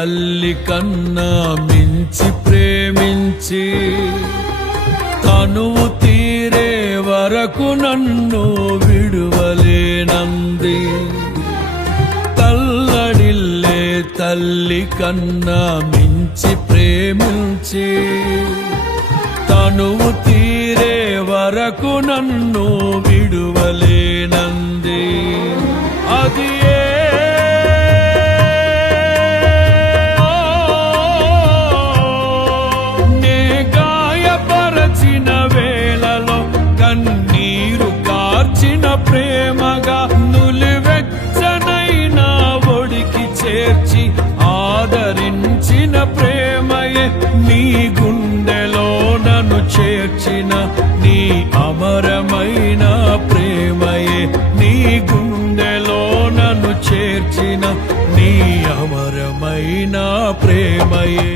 తల్లి కన్నా మించి ప్రేమించి తనువు తీరే వరకు నన్ను విడువలేనంది. తల్లడిల్లే తల్లి కన్నా మించి ప్రేమించి తనువు తీరే వరకు నన్ను విడువలేనంది. అది నే గాయపరచిన వేళలో కన్నీరు కార్చిన ప్రేమగా నులివెచ్చనైనా ఒడికి చేర్చి ఆదరించిన ప్రేమయే నీ గుండెలో నన్ను చేర్చిన నీ అమరమైన ప్రేమయే నీ గుండెలో నన్ను చేర్చిన నీ అమరమైన ప్రేమయే.